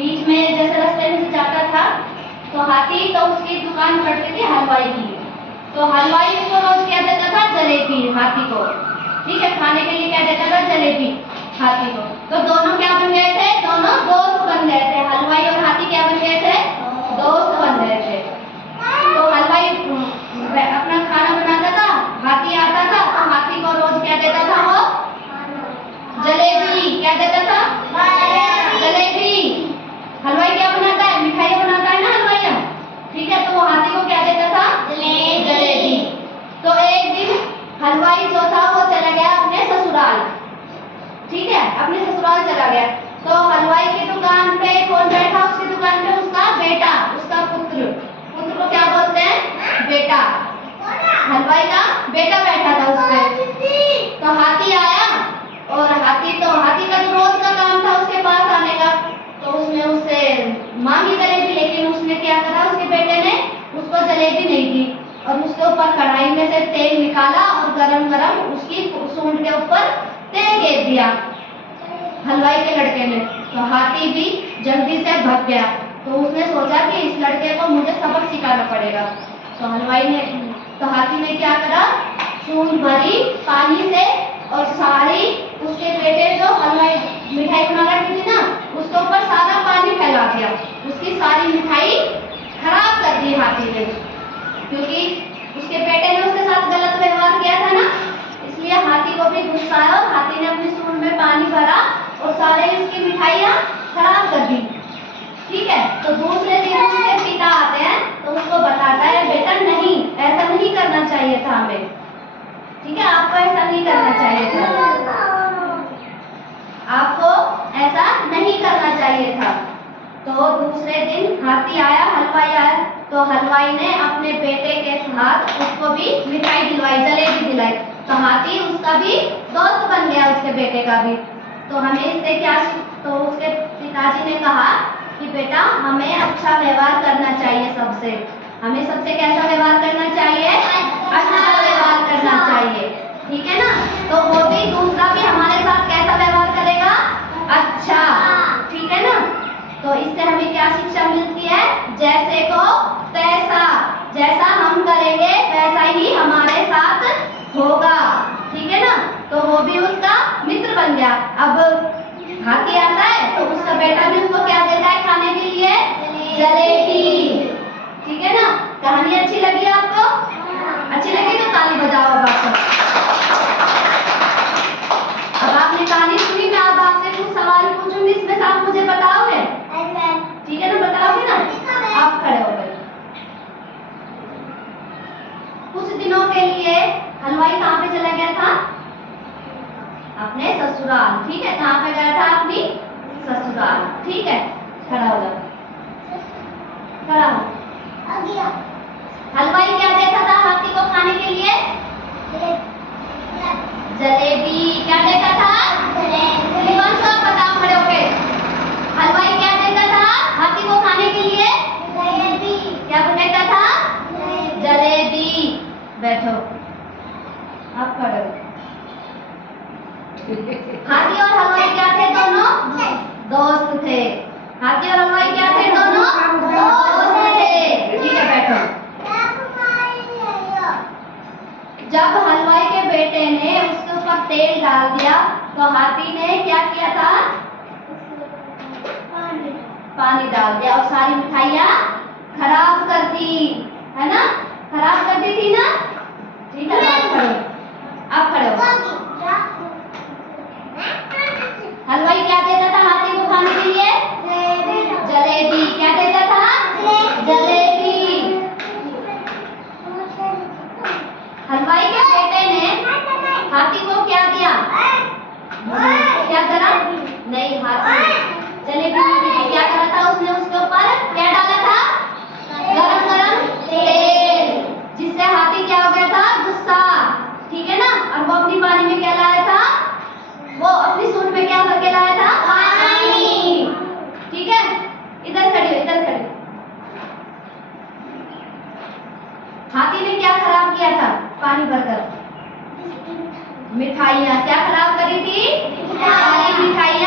बीच में जैसे रास्ते में से जाता था तो हाथी, तो उसकी दुकान पड़ती थी हलवाई की। तो हलवाई उसको रोज क्या देता था? जलेबी हाथी को। ठीक है, खाने के लिए क्या देता था? जलेबी हाथी को। तो दोनों क्या बन गए थे? दोनों दोस्त बन गए थे। हलवाई और हाथी क्या बन गए थे? दोस्त बन गए थे। तो हलवाई अपना खाना बनाता था, हाथी आता था, तो हाथी को रोज क्या देता था? वो जलेबी। क्या देता था? जलेबी। हलवाई क्या बनाता है? मिठाई बनाता है ना हलवाई। ठीक है, तो वो हाथी को क्या देता था? जलेबी। तो एक दिन हलवाई जो था वो चला गया अपने ससुराल। ठीक है, अपने ससुराल चला गया। तो हलवाई की दुकान पे कौन बैठा? उसकी दुकान पे उसका बेटा, उसका पुत्र। पुत्र को क्या बोलते हैं? बेटा। हलवाई का बेटा बैठा था उस पे। तो हाथी आया और हाथी का तो रोज का काम था उसके पास आने का। तो उसने उससे मांगी जलेबी, लेकिन उसने क्या करा? उसके बेटे ने उसको जलेबी नहीं दी और उसके ऊपर कढ़ाई में से तेल निकाला और गरम गरम उसकी सूंड के ऊपर तेल गिर दिया हलवाई के लड़के ने। तो हाथी भी जल्दी से भाग गया। तो उसने सोचा कि इस लड़के को मुझे सबक सिखाना पड़ेगा। तो हाथी ने क्या करा? सूंड भरी पानी से और सारी उसके बेटे जो हलवाई मिठाई बना रखी थी ना, उसके ऊपर सारा पानी फैला दिया। उसकी सारी मिठाई खराब कर दी हाथी ने, क्योंकि उसके बेटे ने उसके साथ गलत व्यवहार किया था ना, इसलिए हाथी को भी गुस्सा आया और हाथी ने अपनी सूंड में पानी भरा और सारे उसकी मिठाइयाँ खराब कर दी। ठीक है, तो दूसरे दिन उसके पिता आते हैं तो उसको बताता है, बेटा नहीं, ऐसा नहीं करना चाहिए था हमें। ठीक है, आपको ऐसा नहीं करना चाहिए था, आपको ऐसा नहीं करना चाहिए था। तो दूसरे दिन हाथी आया, हलवाई आया, तो हलवाई ने अपने बेटे के साथ उसको भी मिठाई दिलवाई, जलेबी दिलाई। तो हाथी उसका भी दोस्त बन गया, उसके बेटे का भी। तो हमें इससे क्या? तो उसके पिताजी ने कहा कि बेटा हमें अच्छा व्यवहार करना चाहिए सबसे। हमें सबसे कैसा व्यवहार करना चाहिए? अच्छा व्यवहार करना चाहिए। ठीक है ना? तो वो भी, दूसरा भी हमारे साथ कैसा व्यवहार करेगा? अच्छा। ठीक है ना? तो इससे हमें क्या शिक्षा मिलती है? जैसे को तैसा, जैसा हम करेंगे वैसा ही हमारे साथ होगा। ठीक है ना? तो वो भी उसका मित्र बन गया। अब हाथी आता है तो उसका बेटा भी उसको क्या देता है खाने के लिए? जलेबी। ठीक है ना? कहानी अच्छी लगी आपको? अच्छी लगी तो ताली बजाओ आप। अब आपने कहानी सुनी, मैं अब आपसे कुछ सवाल पूछूंगी, इसमें से आप मुझे बताओगे? ठीक है ना? बताओगे ना? आप खड़े हो गए। कुछ दिनों के लिए हलवाई कहाँ पे चला गया था? अपने ससुराल। ठीक है, कहाँ पे गया था? अपनी ससुराल। ठीक है, खड़ा हो जाओ, खड़ा हो। हलवाई क्या देता था हाथी को खाने के लिए? जलेबी। क्या देता था? कौन सा? बताओ खड़े होके। हलवाई क्या देता था हाथी को खाने के लिए? क्या देता था? जलेबी। बैठो, आप खड़े हो। हाथी और हलवाई क्या थे? दोनों दोस्त थे। हाथी और हलवाई क्या थे? दोनों दोस्त थे। ठीक है, बैठो। जब हलवाई के बेटे ने उसके ऊपर तेल डाल दिया तो हाथी ने क्या किया था? पानी डाल दिया और सारी मिठाइयाँ खराब कर दी, है ना? खराब कर दी थी ना? ठीक है, आप खड़े हो। हलवाई क्या देता था हाथी को खाने के लिए? जलेबी। क्या देता था? जलेबी। हलवाई के बेटे ने हाथी को क्या दिया? क्या करा? नहीं, हाथी जलेबी नहीं दी। क्या करा था उसने? उसके ऊपर क्या डाला था? गरम गरम तेल, जिससे हाथी क्या हो गया था? गुस्सा। ठीक है ना? और वो अपनी पानी में क्या लाया था? वो अपनी सूंड में क्या करके लाया था? पानी। ठीक है, इधर खड़ी हो, इधर खड़ी। हाथी ने क्या खराब किया था? पानी भरकर मिठाइयाँ क्या खराब करी थी? सारी मिठाइयाँ